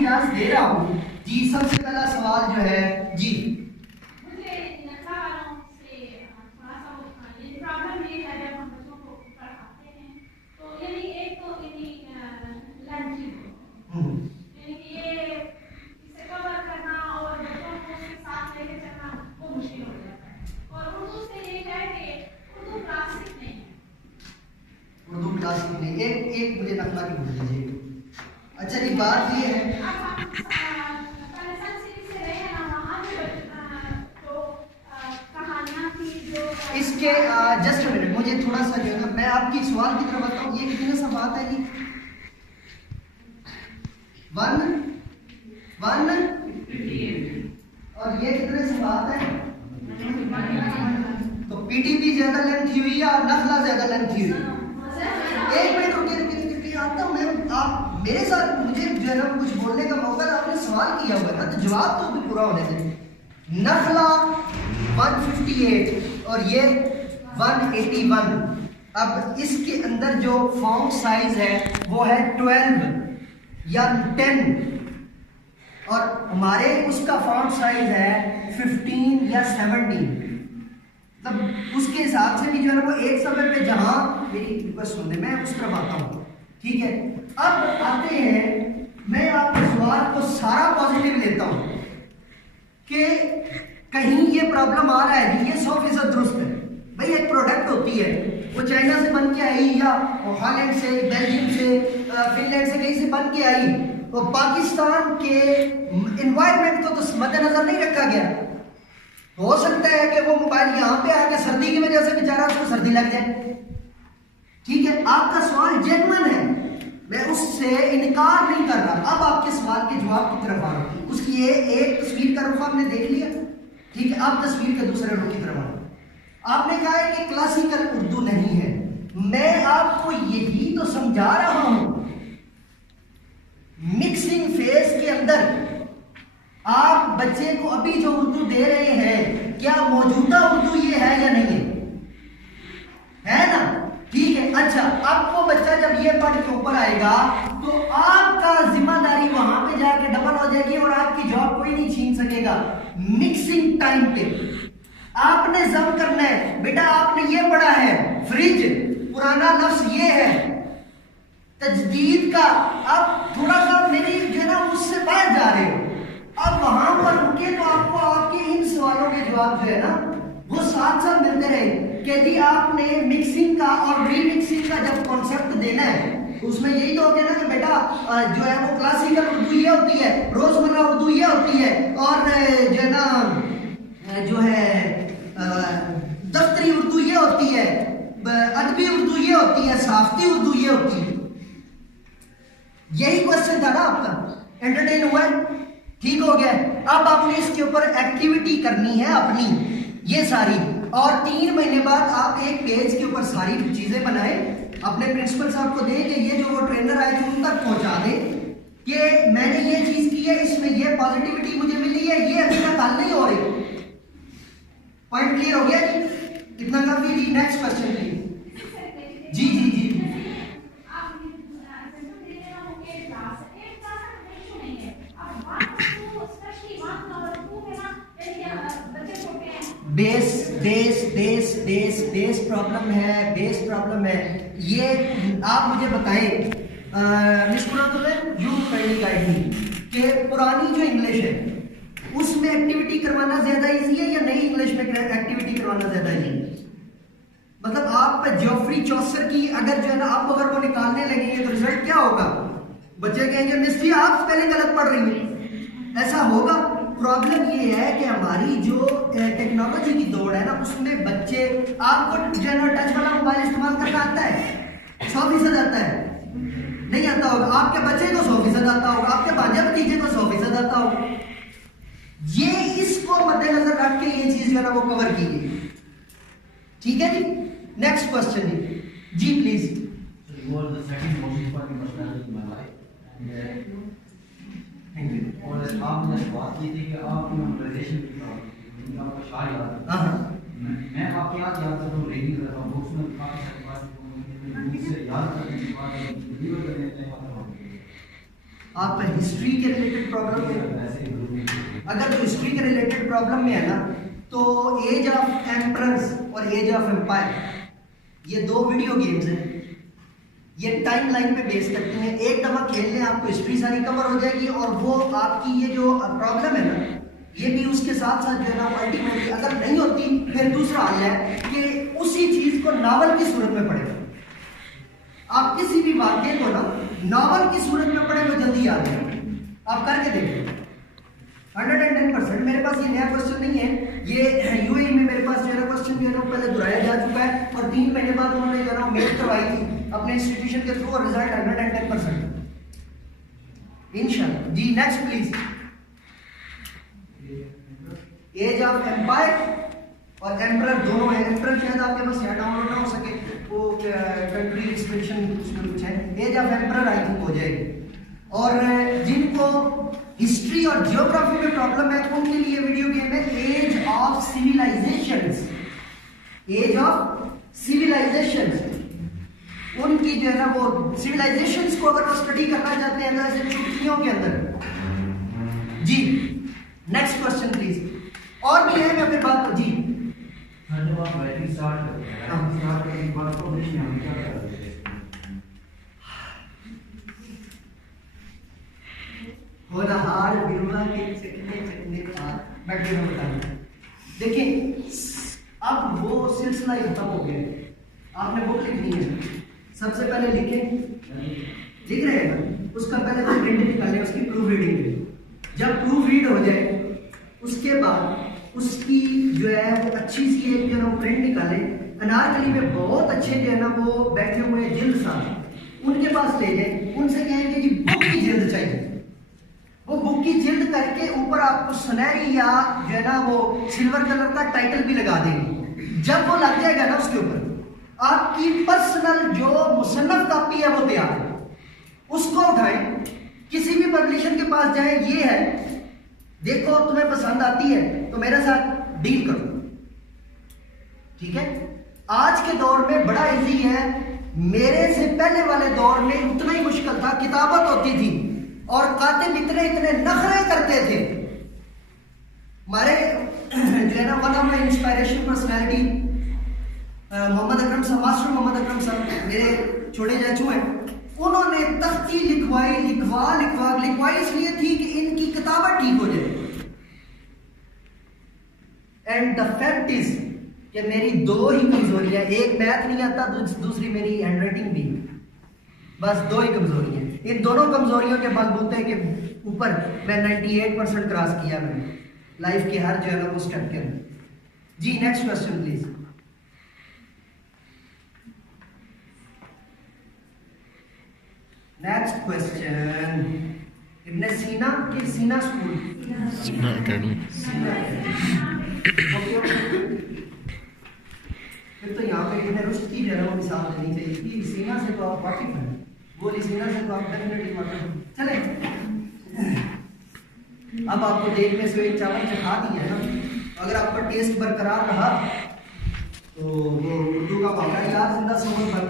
इजाजत दे रहा हूँ जी। सबसे पहला सवाल जो है जी, मुझे नखरा वालों से थोड़ा सा प्रॉब्लम ये है जब हम बच्चों को पढ़ाते हैं तो यानी एक तो लंच यानी कि ये इसे कवर करना और बच्चों को उसके साथ लेके चलना वो मुश्किल हो जाता है। और उर्दू से ये है कि उर्दू क्लासिक नहीं है। उर्दू क्लासिक नहीं, एक मुझे नकला की बोल दीजिए। अच्छा जी, बात ये है इसके जस्ट मिनट, मुझे थोड़ा सा जो है ना, मैं आपकी सवाल की तरफ बताऊं। ये कितने सा बात है जी? 158 और ये कितने से बात है? तो पीटीपी ज्यादा लेंथ हुई या नखला ज्यादा लेंथ हुई? एक मिनट रुकिए, आता हूं मैं। आप मेरे साथ मुझे जो है ना कुछ बोलने का मौका, आपने सवाल किया हुआ ना, तो जवाब तो भी पूरा होने दें। नखला 158 और ये 181। अब इसके अंदर जो फॉन्ट साइज है वो है 12 या 10 और हमारे उसका फॉन्ट साइज है 15 या 17। तब उसके हिसाब से भी जो है ना वो एक समय पे, जहां मेरी रिक्वेस्ट सुनने मैं उस तरफ आता हूँ, ठीक है। अब आते हैं, मैं आपके सवाल को सारा पॉजिटिव लेता हूँ कि कहीं ये प्रॉब्लम आ रहा है कि ये 100% दुरुस्त है। भाई एक प्रोडक्ट होती है, वो चाइना से बन के आई या हॉलैंड से, बेल्जियम से, फिनलैंड से, कहीं से बन के आई, तो पाकिस्तान के एनवायरनमेंट को तो मद्देनजर नहीं रखा गया। हो सकता है कि वो मोबाइल यहाँ पे आके सर्दी की वजह से बेचारा उसको सर्दी लग जाए, ठीक है। आपका सवाल जेन्युइन है, मैं उससे इनकार नहीं कर रहा। अब आपके सवाल के जवाब की तरफ आ रहा हूं। उसकी ये एक तस्वीर का रुख आपने देख लिया, ठीक है। अब तस्वीर के दूसरे रुख की तरफ आ रहा हूं। आपने कहा है कि क्लासिकल उर्दू नहीं है, मैं आपको यही तो समझा रहा हूं। मिक्सिंग फेज के अंदर आप बच्चे को अभी जो उर्दू दे रहे हैं, क्या मौजूदा उर्दू ये है या नहीं है ना, ठीक है। अच्छा, अब वो बच्चा जब ये पढ़ के ऊपर आएगा तो आपका जिम्मेदारी वहां पे जाके डबल हो जाएगी और आपकी जॉब कोई नहीं छीन सकेगा। मिक्सिंग टाइम पे आपने जम करना है। बेटा आपने ये पढ़ा है फ्रिज, पुराना लफ्ज ये है तजदीद का, अब थोड़ा सा मेरी जो है ना उससे बाहर जा रहे हो। अब वहां पर रुके तो आपको आपके इन सवालों के जवाब जो है ना वो साथ साथ मिलते रहे कि जी आपने मिक्सिंग का और रीमिक्सिंग का जब कॉन्सेप्ट देना है तो उसमें यही तो होगा ना कि बेटा जो है वो क्लासिकल उर्दू ये होती है, रोजमर्रा उर्दू ये होती है, और जो है ना जो है दफ्तरी उर्दू ये होती है, अदबी उर्दू ये होती है, साफ्ती उर्दू ये होती है। यही क्वेश्चन था ना आपका, एंटरटेन हुआ, ठीक हो गया। अब आपने इसके ऊपर एक्टिविटी करनी है अपनी ये सारी, और 3 महीने बाद आप एक पेज के ऊपर सारी चीजें बनाए, अपने प्रिंसिपल साहब को दें कि ये जो वो ट्रेनर आए थे उन तक पहुंचा दें कि मैंने ये चीज की है, इसमें ये पॉजिटिविटी मुझे मिली है, ये अभी तक हल नहीं हो रही। पॉइंट क्लियर हो गया जी? कितना काफी जी? Next question please. जी जी जी बेस प्रॉब्लम है ये। आप मुझे बताएं यू कि पुरानी जो इंग्लिश है उसमें एक्टिविटी करवाना ज्यादा इजी है या नई इंग्लिश में एक्टिविटी करवाना ज्यादा इजी है? मतलब आप जोफ्री चौसर की अगर जो है ना आप अगर वो निकालने लगेंगे तो रिजल्ट क्या होगा? बच्चे कहेंगे मिस जी आप स्पेलिंग गलत पढ़ रही हैं, ऐसा होगा। प्रॉब्लम ये है कि हमारी जो टेक्नोलॉजी की दौड़ है ना उसमें बच्चे, आपको जो है ना टच वाला मोबाइल इस्तेमाल करना आता है? 100% आता है? नहीं आता होगा। आपके बच्चे को 100% आता होगा, आपके भांजे भतीजे को 100% आता होगा। ये इसको मद्देनजर रख के ये चीज जो है ना वो कवर की गई, ठीक है जी। नेक्स्ट क्वेश्चन जी प्लीज। Thank you. और आपने बात की थी कि आप मेमोराइजेशन की आपको शार याद है। मैं आपके याद करता हूँ, रीडिंग करता हूँ, बुक्स में काफ़ी सारी बात से याद करने के बाद डिलीवर करने के लिए आप हिस्ट्री के रिलेटेड प्रॉब्लम में, अगर जो हिस्ट्री के रिलेटेड प्रॉब्लम में है ना, तो एज ऑफ एम्परर्स और एज ऑफ एम्पायर ये दो वीडियो गेम्स हैं, ये टाइम लाइन पे बेस करती हैं। एक दफा खेल लें आपको हिस्ट्री सारी कवर हो जाएगी, और वो आपकी ये जो प्रॉब्लम है ना, ये भी उसके साथ साथ जो है ना अल्टीमेटली अगर नहीं होती फिर दूसरा हाल है कि उसी चीज को नावल की सूरत में पढ़ेगा। आप किसी भी वाक्य को ना नावल की सूरत में पढ़े तो जल्दी याद है। आप करके देखिए 110%। मेरे पास ये नया क्वेश्चन नहीं है, ये यूएई में मेरे पास जो है क्वेश्चन जो है ना पहले दोहराया जा चुका है, और 3 महीने बाद उन्होंने जो है ना मेल करवाई थी अपने इंस्टीट्यूशन के थ्रू, और रिजल्ट 110% इंशाल्लाह। जी next please. Age of empire और एम्परर दोनों है। एम्परर शायद आपके पास यहाँ डाउनलोड ना हो सके, वो कंट्री रिस्ट्रिक्शन उसमें कुछ है। Age of emperor I think हो जाएगी। और जिनको हिस्ट्री और जियोग्राफी में प्रॉब्लम है उनके लिए वीडियो गेम है age of civilizations. Age of civilizations, उनकी जो है ना वो सिविलाइजेशंस को अगर वो स्टडी करना चाहते हैं ऐसे छुट्टियों के अंदर। जी नेक्स्ट क्वेश्चन प्लीज। और भी है, मैं फिर बात कर। जी जब आप राइटिंग स्टार्ट करते हैं, स्टार्ट करने के बाद पब्लिश में हम क्या करते हैं? होनहार बिरुआ के चकने चकने हाथ बैठे में बताना। देखिए अब वो सिलसिला ही खत्म हो गया। आपने बुक लिखनी है, सबसे पहले लिखें, लिख रहे हैं ना, उसका पहले तो प्रिंट निकालें, उसकी प्रूफ रीडिंग। जब प्रूफ रीड हो जाए उसके बाद उसकी जो है वो अच्छी सी एक जो है ना प्रिंट निकाले। अनारकली में बहुत अच्छे जो है ना वो बैठे हुए जिल्द साहब, उनके पास ले जाए, उनसे कहेंगे कि बुक की जिल्द चाहिए। वो बुक की जिल्द करके ऊपर आपको सुनहरी या जो है ना वो सिल्वर कलर का टाइटल भी लगा देंगे। जब वो लग जाएगा ना उसके ऊपर आपकी पर्सनल जो मुसन्नफ कॉपी है वो तैयार है। उसको उठाएं, किसी भी पब्लिशर के पास जाएं, ये है देखो तुम्हें पसंद आती है तो मेरे साथ डील करो, ठीक है। आज के दौर में बड़ा इजी है, मेरे से पहले वाले दौर में उतना ही मुश्किल था। किताबत होती थी और कातिब इतने इतने नखरे करते थे। हमारे जो है ना one of my inspiration personality Mohammad Akram साहब, मास्टर मोहम्मद अकरम साहब मेरे छोटे चाचू हैं। उन्होंने तख्ती लिखवाई इसलिए थी कि इनकी किताबत ठीक हो जाए। एंड द फैक्ट इज कि मेरी दो ही कमजोरियां, एक मैथ नहीं आता, दूसरी मेरी हैंडराइटिंग भी, बस दो ही कमजोरियां। इन दोनों कमजोरियों के बलबूते के ऊपर मैं 98% क्रॉस किया मैंने लाइफ के हर जो है ना वो स्टेप के अंदर। जी next question please. Next question, Ibn Sina के सीना स्कूल, सीना एकेडमी। फिर तो यहाँ पे इब्न रुश्द की जो है वो मिसाल देनी चाहिए कि सीना से तो आप वाकिफ हैं, बोली सीना से तो आप डेफिनेटली वाकिफ। चले अब आपको देखने से एक चावल चखा दिया है ना, अगर आपका टेस्ट बरकरार रहा तो वो उर्दू का मामला यार जिंदा समझ भर।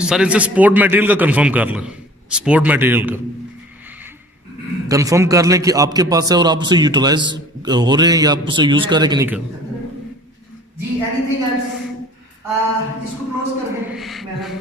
सर इनसे स्पोर्ट मटेरियल का कंफर्म कर लें, स्पोर्ट मटेरियल का कंफर्म कर लें कि आपके पास है और आप उसे यूटिलाइज हो रहे हैं या आप उसे यूज कर रहे हैं कि नहीं कर। जी एनीथिंग एल्स, इसको क्लोज कर दें मैडम।